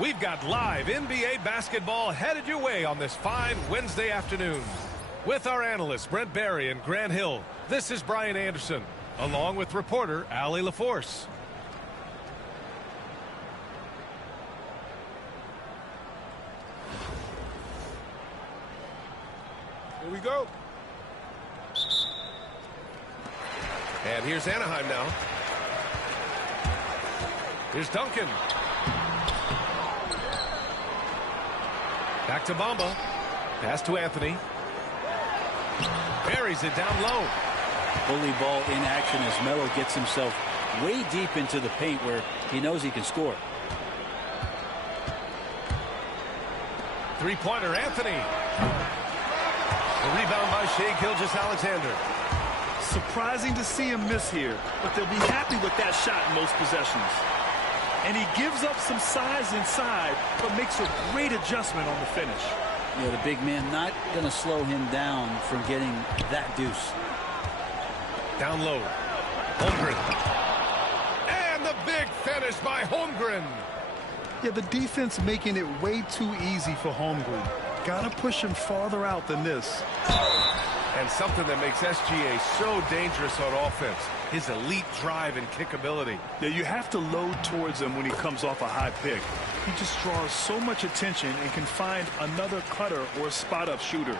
We've got live NBA basketball headed your way on this fine Wednesday afternoon. With our analysts Brent Barry and Grant Hill, this is Brian Anderson, along with reporter Allie LaForce. Here we go. And here's Anaheim now. Here's Duncan. Back to Bamba. Pass to Anthony. Buries it down low. Bully ball in action as Melo gets himself way deep into the paint where he knows he can score. Three-pointer, Anthony. The rebound by Cg1464 Channel. Surprising to see him miss here, but they'll be happy with that shot in most possessions. And he gives up some size inside, but makes a great adjustment on the finish. Yeah, the big man not going to slow him down from getting that deuce. Down low. Holmgren. And the big finish by Holmgren. Yeah, the defense making it way too easy for Holmgren. Gotta push him farther out than this. And something that makes SGA so dangerous on offense, his elite drive and kick ability. Yeah, you have to load towards him when he comes off a high pick. He just draws so much attention and can find another cutter or a spot-up shooter.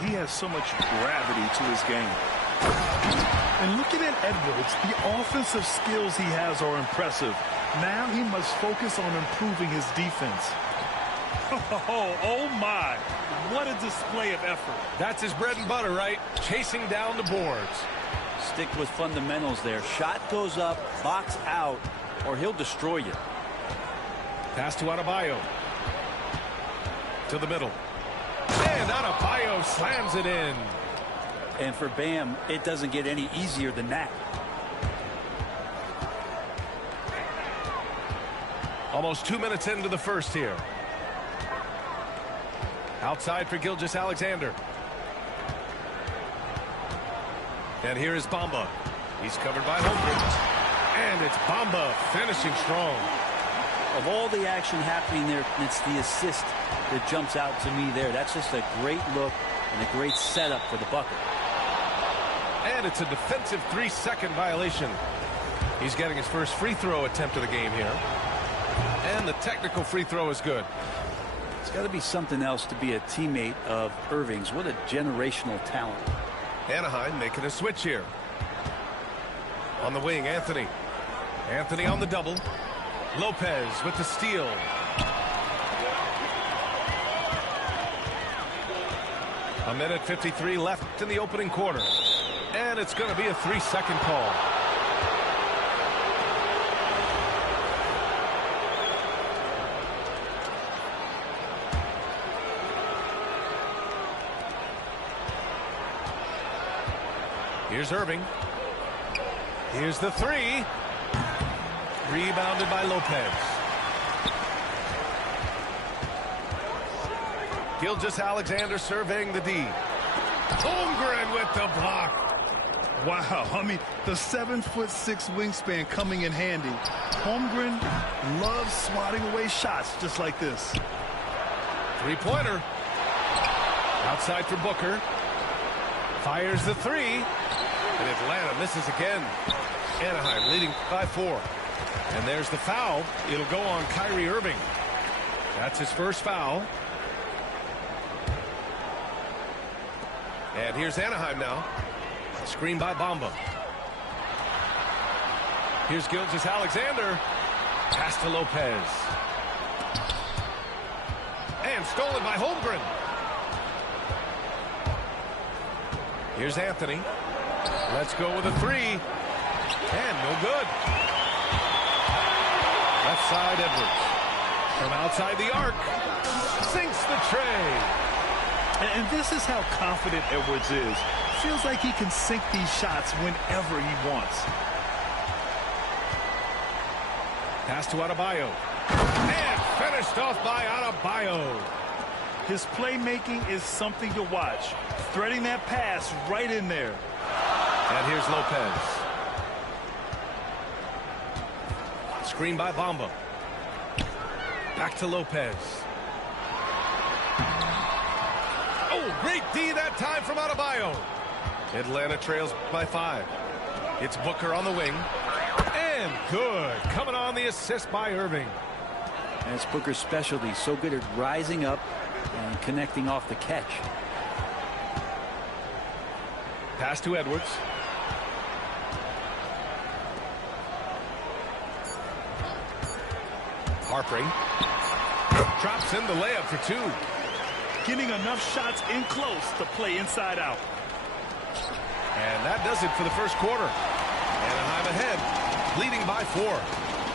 He has so much gravity to his game. And looking at Edwards, the offensive skills he has are impressive. Now he must focus on improving his defense. Oh my, what a display of effort. That's his bread and butter, right? Chasing down the boards. Stick with fundamentals there. Shot goes up, box out, or he'll destroy you. Pass to Adebayo. To the middle. And Adebayo slams it in. And for Bam, it doesn't get any easier than that. Almost 2 minutes into the first here. Outside for Gilgeous-Alexander. And here is Bamba. He's covered by Holmgren. And it's Bamba finishing strong. Of all the action happening there, it's the assist that jumps out to me there. That's just a great look and a great setup for the bucket. And it's a defensive 3-second violation. He's getting his first free throw attempt of the game here. And the technical free throw is good. It's got to be something else to be a teammate of Irving's. What a generational talent. Anaheim making a switch here. On the wing, Anthony. Anthony on the double. Lopez with the steal. A minute 53 left in the opening quarter. And it's going to be a 3-second call. Here's Irving. Here's the three. Rebounded by Lopez. Gilgeous-Alexander surveying the D. Holmgren with the block. Wow, I mean, the 7'6" wingspan coming in handy. Holmgren loves swatting away shots just like this. Three-pointer. Outside for Booker. Fires the three. And Atlanta misses again. Anaheim leading by 4. And there's the foul. It'll go on Kyrie Irving. That's his first foul. And here's Anaheim now. Screen by Bamba. Here's Gilgeous-Alexander. Pass to Lopez. And stolen by Holmgren. Here's Anthony. Let's go with a three. And no good. Left side, Edwards. From outside the arc. Sinks the tray. And this is how confident Edwards is. Feels like he can sink these shots whenever he wants. Pass to Adebayo. And finished off by Adebayo. His playmaking is something to watch. Threading that pass right in there. And here's Lopez. Screen by Bamba. Back to Lopez. Oh, great D that time from Adebayo. Atlanta trails by 5. It's Booker on the wing. And good. Coming on the assist by Irving. That's Booker's specialty. So good at rising up and connecting off the catch. Pass to Edwards. Harpering. Drops in the layup for 2. Getting enough shots in close to play inside out. And that does it for the first quarter. Anaheim ahead, leading by 4.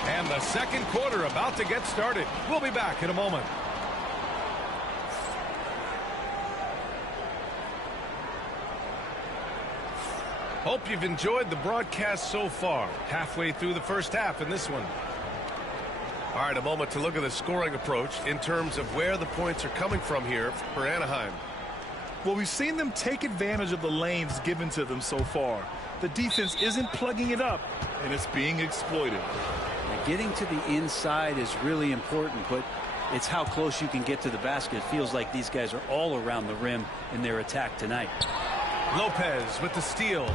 And the second quarter about to get started. We'll be back in a moment. Hope you've enjoyed the broadcast so far. Halfway through the first half in this one. All right, a moment to look at the scoring approach in terms of where the points are coming from here for Anaheim. Well, we've seen them take advantage of the lanes given to them so far. The defense isn't plugging it up, and it's being exploited. Now, getting to the inside is really important, but it's how close you can get to the basket. It feels like these guys are all around the rim in their attack tonight. Lopez with the steal.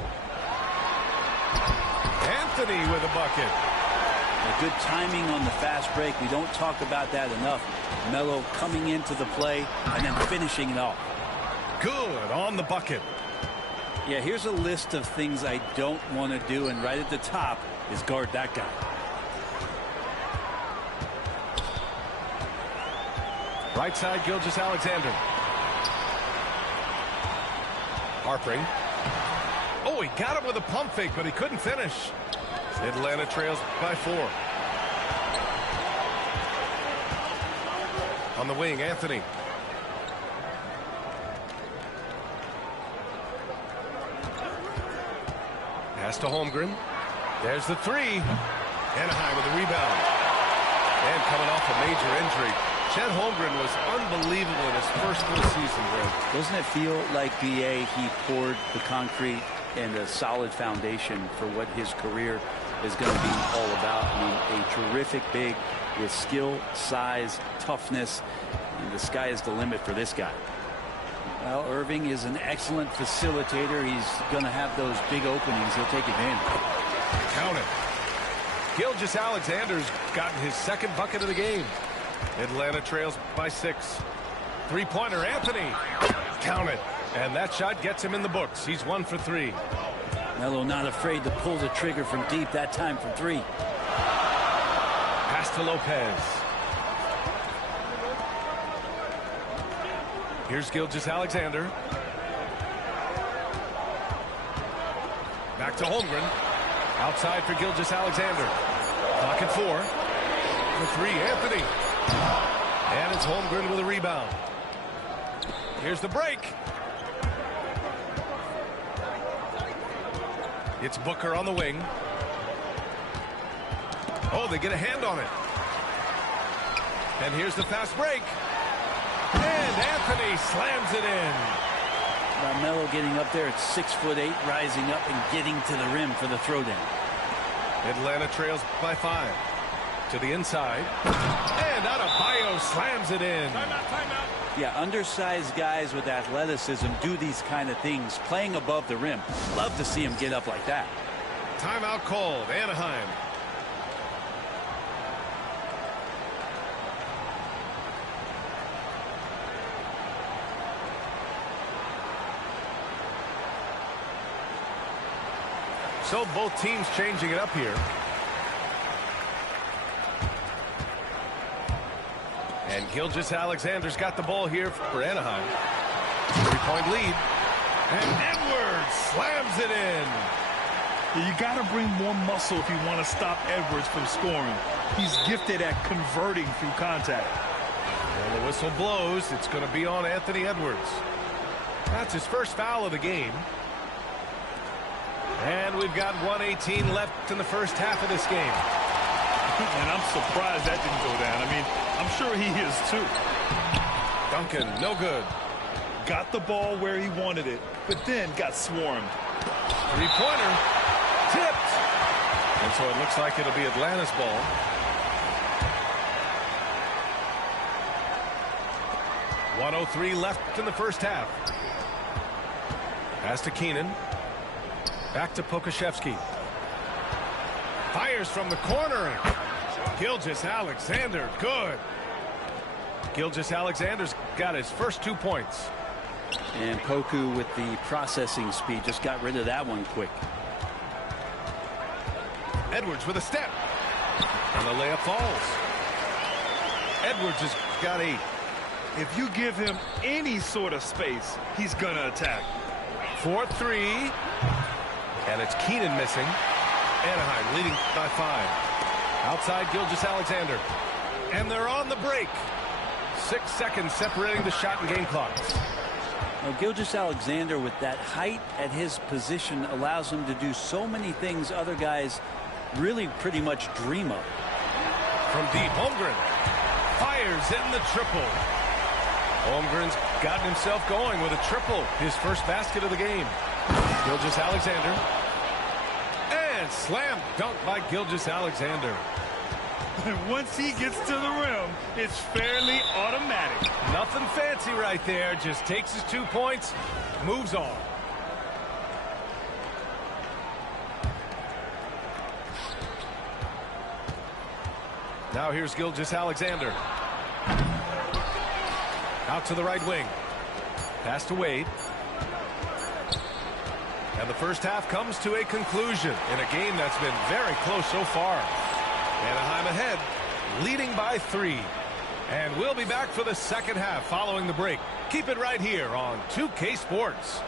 Anthony with a bucket. A good timing on the fast break. We don't talk about that enough. Melo coming into the play and then finishing it off. Good on the bucket. Yeah, here's a list of things I don't want to do, and right at the top is guard that guy. Right side, Gilgeous-Alexander. Harpering. Oh, he got him with a pump fake, but he couldn't finish. Atlanta trails by 4. On the wing, Anthony. Pass to Holmgren. There's the 3. Anaheim with the rebound. And coming off a major injury. Chet Holmgren was unbelievable in his first full season, Brent. Doesn't it feel like, B.A., he poured the concrete and a solid foundation for what his career is going to be all about? I mean, a terrific big with skill, size, toughness. And the sky is the limit for this guy. Well, Irving is an excellent facilitator. He's going to have those big openings. He'll take advantage. Count it. Gilgeous-Alexander's gotten his second bucket of the game. Atlanta trails by 6. Three-pointer, Anthony. Count it. And that shot gets him in the books. He's 1 for 3. Melo not afraid to pull the trigger from deep, that time from 3. Pass to Lopez. Here's Gilgeous-Alexander. Back to Holmgren. Outside for Gilgeous-Alexander. Clock at 4. The 3, Anthony. And it's Holmgren with a rebound. Here's the break. It's Booker on the wing. Oh, they get a hand on it. And here's the fast break. And Anthony slams it in. Melo getting up there at 6'8", rising up and getting to the rim for the throwdown. Atlanta trails by 5. To the inside. And Adebayo slams it in. Timeout. Yeah, undersized guys with athleticism do these kind of things, playing above the rim. Love to see him get up like that. Timeout called. Anaheim. So both teams changing it up here. And Gilgeous-Alexander's got the ball here for Anaheim. 3-point lead. And Edwards slams it in. You got to bring more muscle if you want to stop Edwards from scoring. He's gifted at converting through contact. And the whistle blows. It's going to be on Anthony Edwards. That's his first foul of the game. And we've got 1:18 left in the first half of this game. And I'm surprised that didn't go down. I mean, I'm sure he is too. Duncan, no good. Got the ball where he wanted it, but then got swarmed. Three-pointer. Tipped. And so it looks like it'll be Atlanta's ball. 1:03 left in the first half. Pass to Keenan. Back to Pokashevsky. Fires from the corner. Gilgeous-Alexander, good. Gilgeous-Alexander's got his first 2 points. And Poku with the processing speed just got rid of that one quick. Edwards with a step. And the layup falls. Edwards has got 8. If you give him any sort of space, he's going to attack. 4-3. And it's Keenan missing. Anaheim leading by 5. Outside Gilgeous-Alexander. And they're on the break. 6 seconds separating the shot and game clocks. Now, Gilgeous-Alexander with that height at his position allows him to do so many things other guys really pretty much dream of. From deep, Holmgren fires in the triple. Holmgren's gotten himself going with a triple, his first basket of the game. Gilgeous-Alexander. And slam dunk by Gilgeous-Alexander. Once he gets to the rim, it's fairly automatic. Nothing fancy right there. Just takes his 2 points, moves on. Now here's Gilgeous-Alexander. Out to the right wing. Pass to Wade. And the first half comes to a conclusion in a game that's been very close so far. Anaheim ahead, leading by 3. And we'll be back for the second half following the break. Keep it right here on 2K Sports.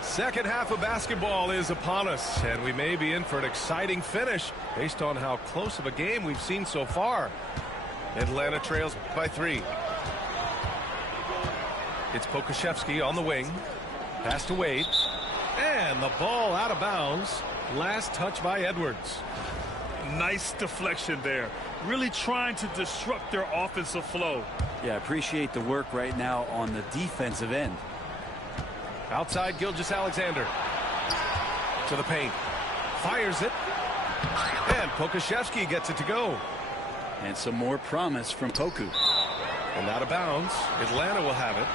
Second half of basketball is upon us, and we may be in for an exciting finish based on how close of a game we've seen so far. Atlanta trails by 3. It's Pokashevsky on the wing. Pass to Wade. And the ball out of bounds. Last touch by Edwards. Nice deflection there. Really trying to disrupt their offensive flow. Yeah, I appreciate the work right now on the defensive end. Outside Gilgeous-Alexander. To the paint. Fires it. And Pokashevsky gets it to go. And some more promise from Poku. And out of bounds. Atlanta will have it.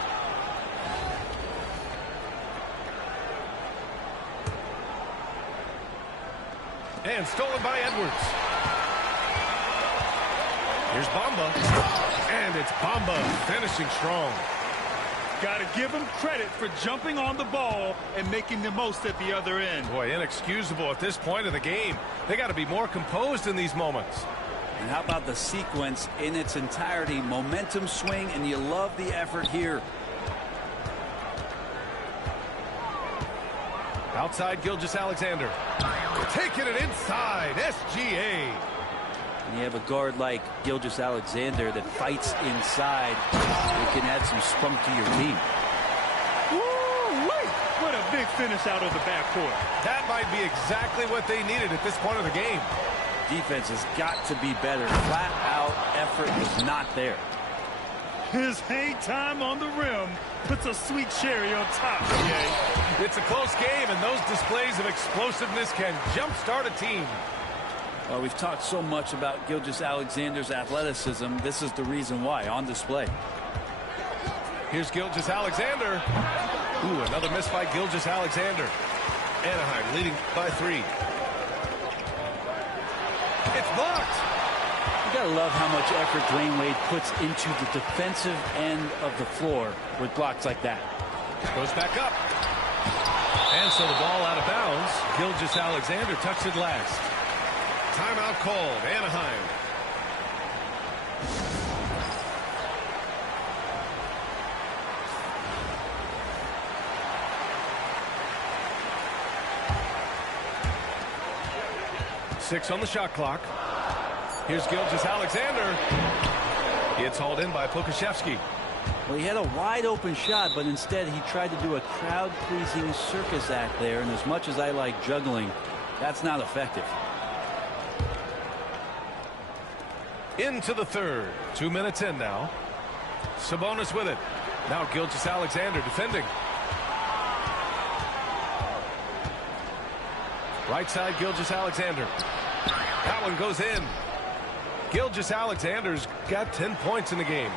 And stolen by Edwards. Here's Bamba. And it's Bamba finishing strong. Got to give him credit for jumping on the ball and making the most at the other end. Boy, inexcusable at this point of the game. They got to be more composed in these moments. And how about the sequence in its entirety? Momentum swing, and you love the effort here. Outside Gilgeous-Alexander. Taking it inside. SGA. And you have a guard like Gilgeous-Alexander that fights inside. It can add some spunk to your team. Woo-wee! What a big finish out of the backcourt. That might be exactly what they needed at this point of the game. Defense has got to be better. Flat out effort was not there. His hang time on the rim puts a sweet cherry on top. Okay? It's a close game, and those displays of explosiveness can jumpstart a team. Well, we've talked so much about Gilgeous-Alexander's athleticism. This is the reason why, on display. Here's Gilgeous-Alexander. Ooh, another miss by Gilgeous-Alexander. Anaheim leading by 3. It's blocked. You gotta love how much effort Dwayne Wade puts into the defensive end of the floor with blocks like that. Goes back up. And so the ball out of bounds. Gilgeous-Alexander touched it last. Timeout called. Anaheim. Six on the shot clock. Here's Gilgeous-Alexander. It's hauled in by Pokashevsky. Well, he had a wide open shot, but instead he tried to do a crowd-pleasing circus act there. And as much as I like juggling, that's not effective. Into the third. 2 minutes in now. Sabonis with it. Now Gilgeous-Alexander defending. Right side Gilgeous-Alexander. That one goes in. Gilgeous-Alexander's got 10 points in the game.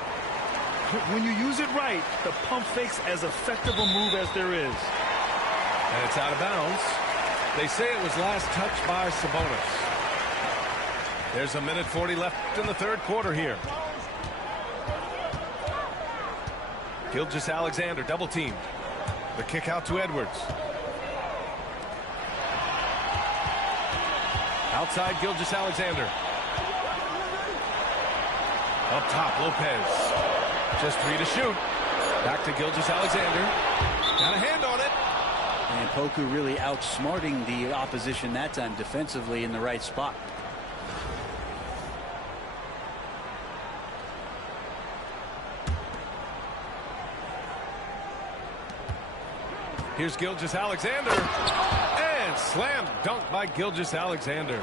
When you use it right, the pump fake's as effective a move as there is. And it's out of bounds. They say it was last touched by Sabonis. There's a minute 40 left in the third quarter here. Gilgeous-Alexander double team. The kick out to Edwards. Outside Gilgeous-Alexander. Up top, Lopez. Just 3 to shoot. Back to Gilgeous-Alexander. Got a hand on it. And Poku really outsmarting the opposition that time defensively in the right spot. Here's Gilgeous-Alexander. And slam dunk by Gilgeous-Alexander.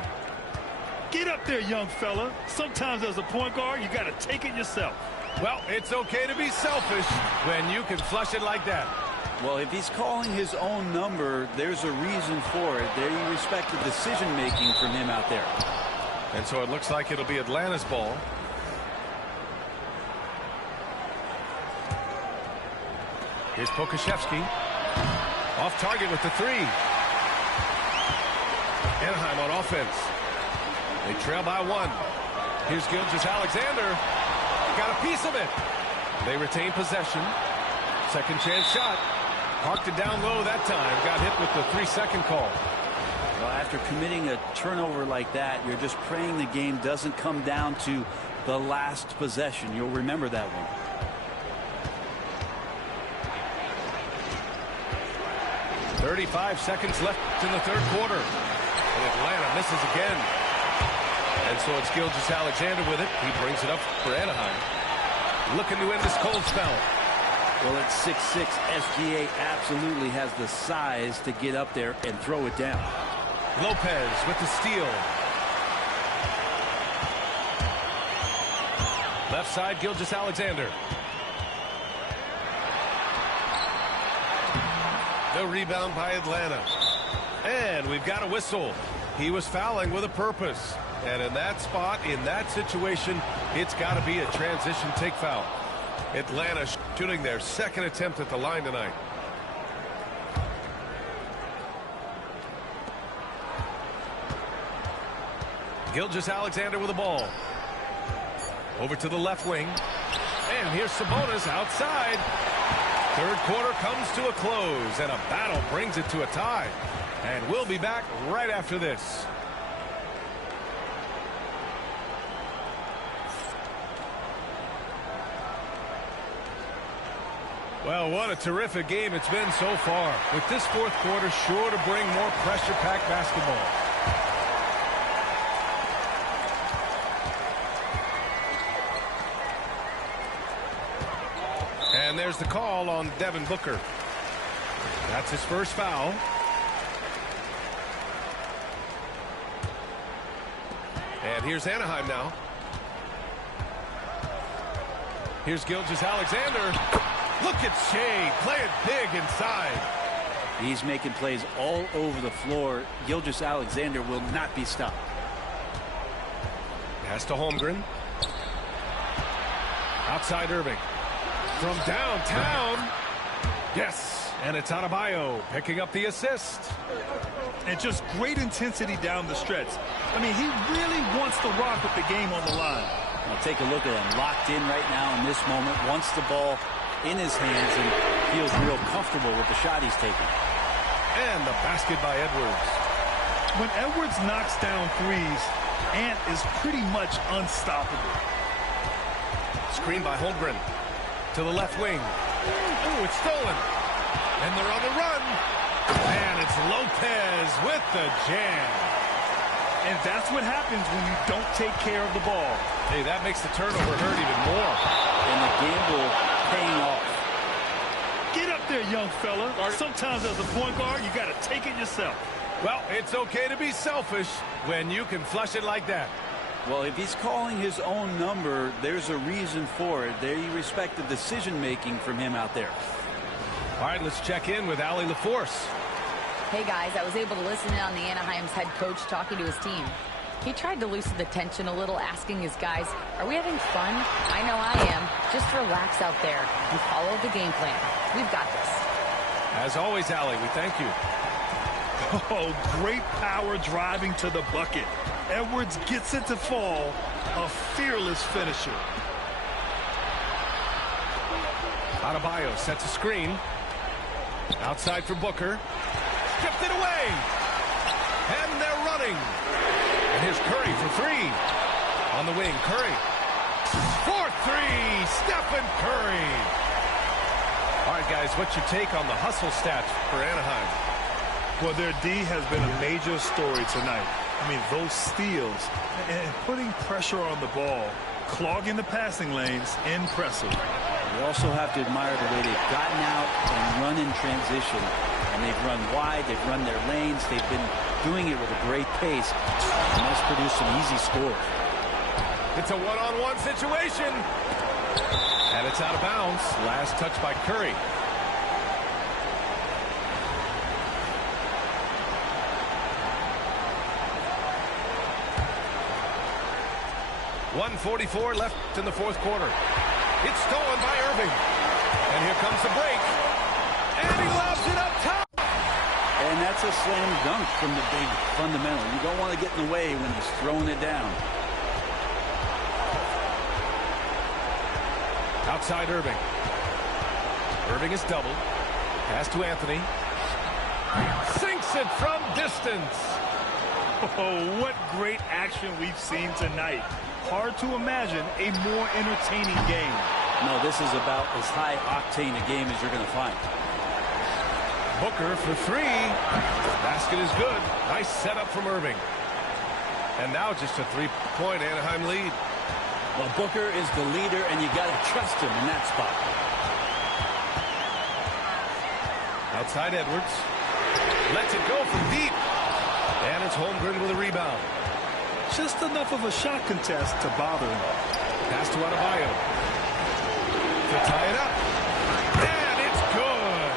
Get up there, young fella. Sometimes as a point guard, you got to take it yourself. Well, it's okay to be selfish when you can flush it like that. Well, if he's calling his own number, there's a reason for it. There you respect the decision-making from him out there. And so it looks like it'll be Atlanta's ball. Here's Pokashevsky. Off target with the 3. Anaheim on offense. They trail by 1. Here's Gilgeous-Alexander. Got a piece of it. They retain possession. Second chance shot. Parked it down low that time. Got hit with the 3-second call. Well, after committing a turnover like that, you're just praying the game doesn't come down to the last possession. You'll remember that one. .35 seconds left in the third quarter. And Atlanta misses again. And so it's Gilgeous-Alexander with it. He brings it up for Anaheim. Looking to end this cold spell. Well, at 6'6", SGA absolutely has the size to get up there and throw it down. Lopez with the steal. Left side, Gilgeous-Alexander. The rebound by Atlanta. And we've got a whistle. He was fouling with a purpose. And in that spot, in that situation, it's got to be a transition take foul. Atlanta shooting their second attempt at the line tonight. Gilgeous-Alexander with the ball. Over to the left wing. And here's Sabonis outside. Third quarter comes to a close, and a battle brings it to a tie. And we'll be back right after this. Well, what a terrific game it's been so far. With this fourth quarter sure to bring more pressure-packed basketball. And there's the call on Devin Booker. That's his first foul. And here's Anaheim now. Here's Gilgeous-Alexander. Look at Shea playing big inside. He's making plays all over the floor. Gilgeous-Alexander will not be stopped. Pass to Holmgren. Outside Irving. From downtown. Yes. And it's Adebayo picking up the assist. And just great intensity down the stretch. I mean, he really wants to rock with the game on the line. Now take a look at him. Locked in right now in this moment. Wants the ball in his hands and feels real comfortable with the shot he's taking. And the basket by Edwards. When Edwards knocks down threes, Ant is pretty much unstoppable. Screen by Holmgren. To the left wing. Oh, it's stolen. And they're on the run. And it's Lopez with the jam. And that's what happens when you don't take care of the ball. Hey, that makes the turnover hurt even more. And the gamble paying off. Get up there, young fella. Sometimes as a point guard, you got to take it yourself. Well, it's okay to be selfish when you can flush it like that. Well, if he's calling his own number, there's a reason for it. There you respect the decision-making from him out there. All right, let's check in with Allie LaForce. Hey, guys, I was able to listen in on the Anaheim's head coach talking to his team. He tried to loosen the tension a little, asking his guys, are we having fun? I know I am. Just relax out there and follow the game plan. We've got this. As always, Allie, we thank you. Oh, great power driving to the bucket. Edwards gets it to fall. A fearless finisher. Adebayo sets a screen. Outside for Booker. Stripped it away. And they're running. And here's Curry for three. On the wing, Curry. For three, Stephen Curry. All right, guys, what's your take on the hustle stats for Anaheim? Well, their D has been a major story tonight. I mean, those steals and putting pressure on the ball, clogging the passing lanes, impressive. You also have to admire the way they've gotten out and run in transition. And they've run wide, they've run their lanes, they've been doing it with a great pace. And that's produced some easy scores. It's a one-on-one situation. And it's out of bounds. Last touch by Curry. .144 left in the fourth quarter. It's stolen by Irving. And here comes the break. And he lobs it up top. And that's a slam dunk from the big fundamental. You don't want to get in the way when he's throwing it down. Outside Irving. Irving is doubled. Pass to Anthony. Sinks it from distance. Oh, what great action we've seen tonight. Hard to imagine a more entertaining game. No, this is about as high-octane a game as you're going to find. Booker for three. Basket is good. Nice setup from Irving. And now just a three-point Anaheim lead. Well, Booker is the leader, and you got to trust him in that spot. Outside Edwards. Lets it go from deep. And it's Holmgren with a rebound. Just enough of a shot contest to bother him. Pass to Adebayo. To tie it up. And it's good.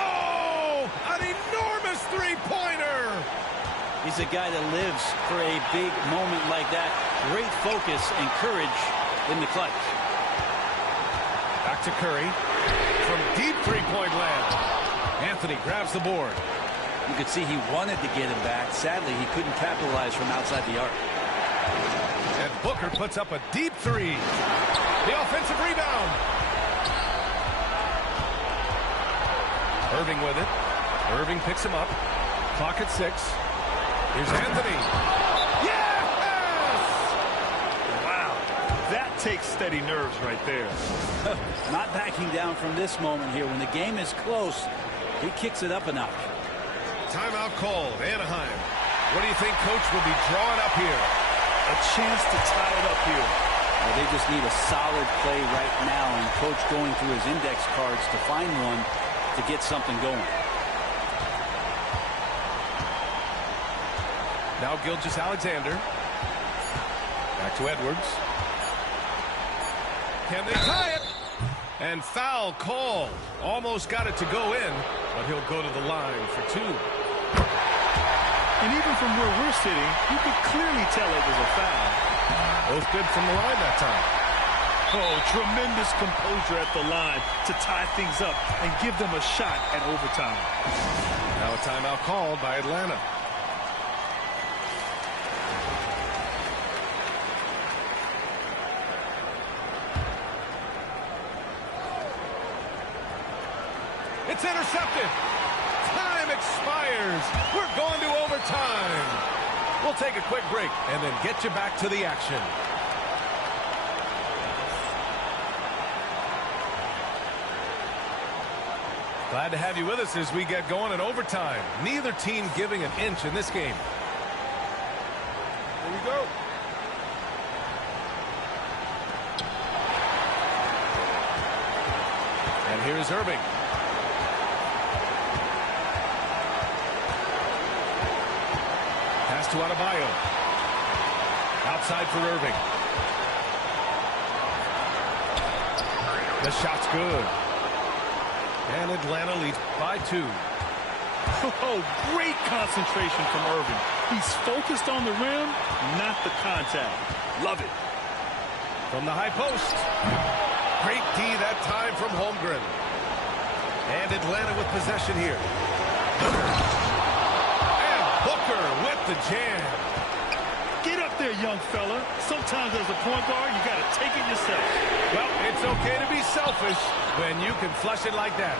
Oh, an enormous three-pointer. He's a guy that lives for a big moment like that. Great focus and courage in the clutch. Back to Curry. From deep three-point land. Anthony grabs the board. You could see he wanted to get him back. Sadly, he couldn't capitalize from outside the arc. And Booker puts up a deep three. The offensive rebound. Irving with it. Irving picks him up. Clock at 6. Here's Anthony. Yes! Wow, that takes steady nerves right there. Not backing down from this moment here. When the game is close, he kicks it up a notch. Timeout called. Anaheim. What do you think Coach will be drawing up here? A chance to tie it up here. Well, they just need a solid play right now, and Coach going through his index cards to find one to get something going. Now Gilgeous-Alexander. Back to Edwards. Can they tie it? And foul call. Almost got it to go in, but he'll go to the line for 2. And even from where we're sitting, you could clearly tell it was a foul. Both good from the line that time. Oh, tremendous composure at the line to tie things up and give them a shot at overtime. Now a timeout called by Atlanta. It's intercepted. Time expires. We're going to overtime. We'll take a quick break and then get you back to the action. Glad to have you with us as we get going in overtime. Neither team giving an inch in this game. Here we go. And here's Irving. Pass to Adebayo. Outside for Irving. The shot's good. And Atlanta leads by 2. Oh, great concentration from Irving. He's focused on the rim, not the contact. Love it. From the high post. Great D that time from Holmgren. And Atlanta with possession here. And Booker with the jam. Get up there, young fella. Sometimes as a point guard, you got to take it yourself. Well, it's okay to be selfish when you can flush it like that.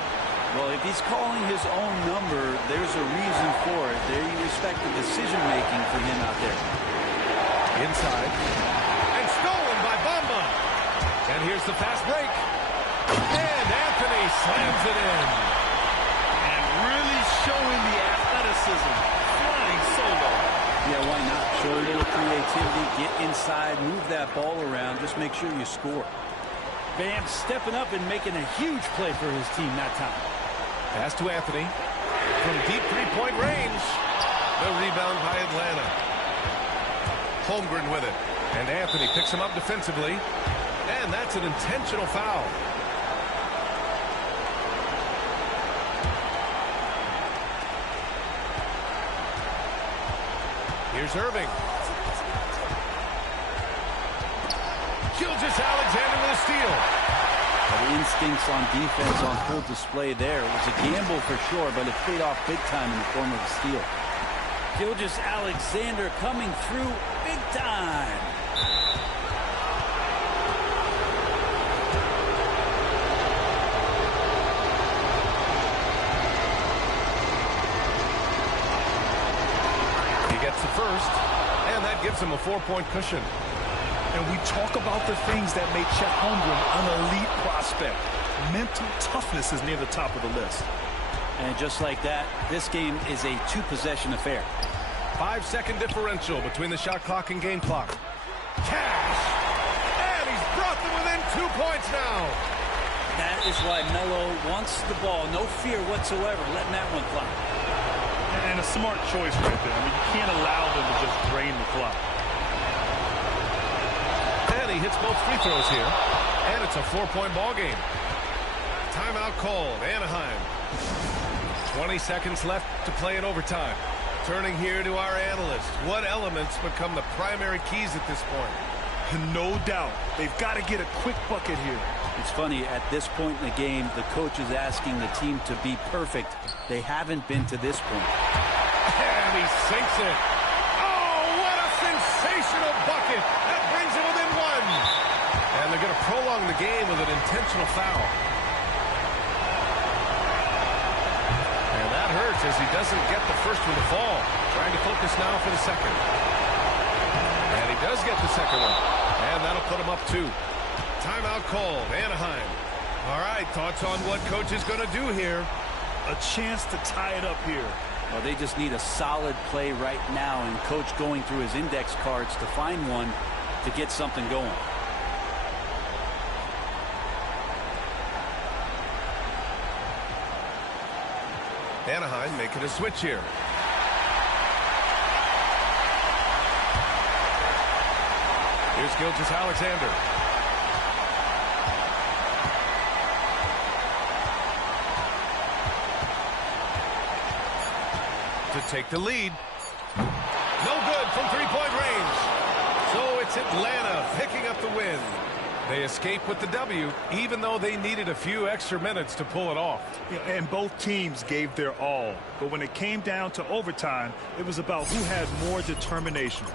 Well, if he's calling his own number, there's a reason for it. There you respect the decision-making from him out there. Inside. And stolen by Bamba. And here's the fast break. And Anthony slams it in. And really showing the athleticism. Flying solo. Yeah, why not? Show a little creativity, get inside, move that ball around, just make sure you score. Bam stepping up and making a huge play for his team that time. Pass to Anthony. From deep three-point range. The rebound by Atlanta. Holmgren with it. And Anthony picks him up defensively. And that's an intentional foul. Here's Irving. Gilgeous-Alexander with a steal. The instincts on defense on full display there. It was a gamble for sure, but it paid off big time in the form of a steal. Gilgeous-Alexander coming through big time. He gets the first, and that gives him a 4-point cushion. And we talk about the things that make Chet Holmgren an elite prospect. Mental toughness is near the top of the list. And just like that, this game is a two-possession affair. 5-second differential between the shot clock and game clock. Cash! And he's brought them within 2 points now. That is why Melo wants the ball. No fear whatsoever. Letting that one fly. And a smart choice right there. I mean, you can't allow them to just drain the clock. And he hits both free throws here. And it's a 4-point ball game. Timeout called. Anaheim. 20 seconds left to play in overtime. Turning here to our analyst. What elements become the primary keys at this point? No doubt. They've got to get a quick bucket here. It's funny, at this point in the game, the coach is asking the team to be perfect. They haven't been to this point. And he sinks it. Oh, what a sensational bucket. That brings him within one. And they're going to prolong the game with an intentional foul. And that hurts as he doesn't get the first one to fall. Trying to focus now for the second. And he does get the second one. And that'll put him up 2. Timeout called. Anaheim. All right, thoughts on what coach is going to do here? A chance to tie it up here. Well, they just need a solid play right now, and coach going through his index cards to find one to get something going. Anaheim making a switch here. Here's Gilgeous-Alexander. To take the lead. No good from three-point range. So it's Atlanta picking up the win. They escape with the W, even though they needed a few extra minutes to pull it off. Yeah, and both teams gave their all. But when it came down to overtime, it was about who had more determination.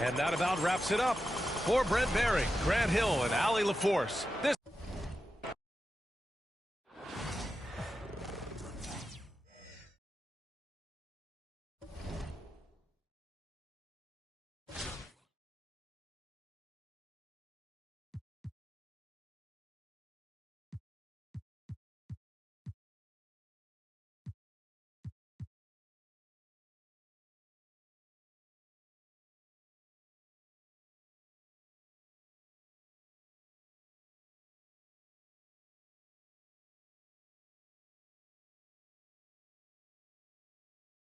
And that about wraps it up. For Brent Barry, Grant Hill, and Allie LaForce, this